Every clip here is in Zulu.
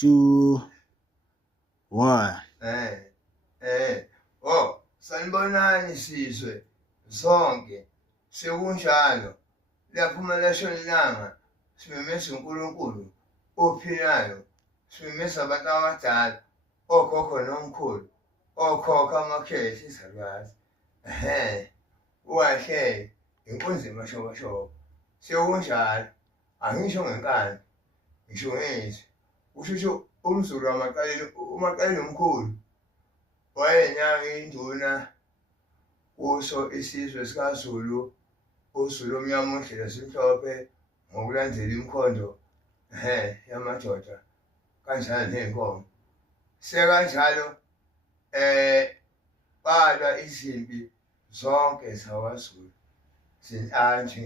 2, 1. Oh, sanibonani sizwe sonke sekunjalo liyaphuma leshona ilanga simemeza uNkulunkulu ophilayo simemeza abantu abadala okhokho nomkhulu okhokho amakhethi izalwazi wahle inkunzi emashobashoba sekunjalo angisho ngenkani ngisho ngezwi usho umzulu umaqaleni omkhulu wayenyanga induna kuso isizwe sikaZulu uZulu omnyama ondlela simhlophe ngokulandela imikhondo yamadoda kanjalo ney'nkomo sekanjalo balwa izimpi zonke zakwaZulu zintathu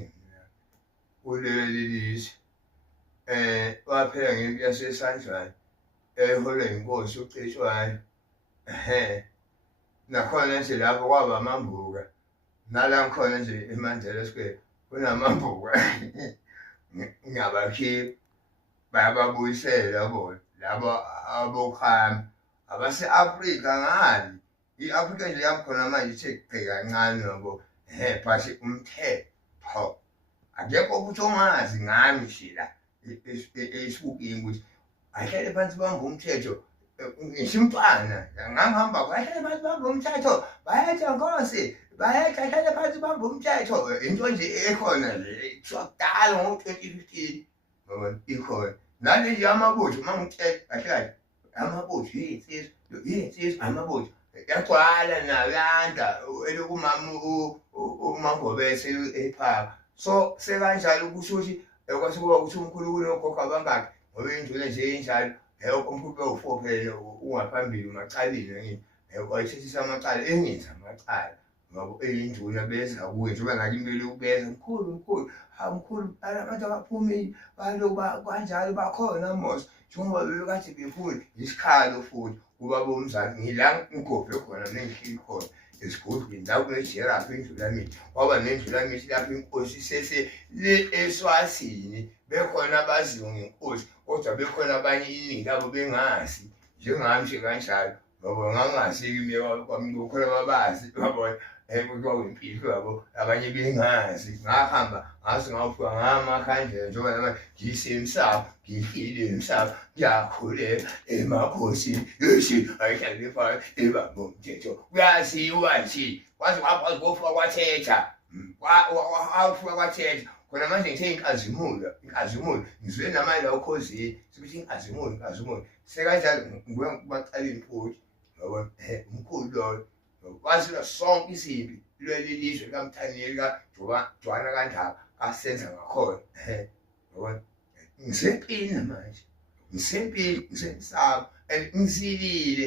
kuleli lizwe waphela ngempi yaseSandlwane eholwe inkosi uCetshwayo nakhona nje lapho kwaba amambuka nala ngikhona nje eMandela Square kunamambuka ngabakhiphi bayababuyisela bona labo abokuhamba abase-Afrika ngani i-Afrika nje yakhona manje ithe gqi kancane yabo but umthetho akekho ukuthi ongazi ngami nje la esibukeni ukuthi ahlele phansi bamba umthetho ngisho umntwana ngangihamba ahlele phansi bamba umthetho bayetha Nkosi bayetha ahlele phansi bamba umthetho into nje ekhona nje kushiwa kudala ngo-2015 yabona ikhona nale nje amabutho uma ngithetha ahlele amabutho yinsizwa amabutho yagcwala nayanda eloku umangobese ephaka so sekanjalo kusho ukuthi kwase kuba ukuthi uNkulunkulu nokhokho abangakhi ngoba indlela nje enjalo umkhulu bewu-4 phela ungaphambili macaleni kwayithethisa amacala engenzi amacala ngoba eyinduna beza kuwe njengoba ngathi kumele ubeza mkhulu mkhulu abantu abaphumile baloku kanjalo bakhona mos njengoba bebekade befuna isikhalo futhi ubaba womzane ngila ngigobhe khona nengihleli khona esigodlweni la kunejirafu endlulamini kwaba nendlulamisi lapho inkosi sese le eSwazini bekhona abaziwa ngenkosi kodwa bekhona abanye iningi labo bengazi njengami nje kanjalo ngoba ngangazi kwami kukhona ababazi babona kwawempilo yabo abanye bengazi ngahamba ngaze ngawufika ngamakhandlela njengoba nama ngisemsamo ngihlile emsamo ngiyakhulela emakhosini yeshi ayihlale phansi ebamba umthetho kuyaziwa nje kwaze kwaphazi kofuka kwathetha awufika kwathetha khona manje ngithe inkazimulo ngizwe namanje la ukhozini sibithi inkazimulo sekanjalo ngibacaleni futhi yabona umkhulu loyo kwazilwa sonke izimpi leli lizwe kaMthanieli kaJohana kaNdaba kasenza ngakhona yabona ngisempini manje ngisemsamo and ngisilile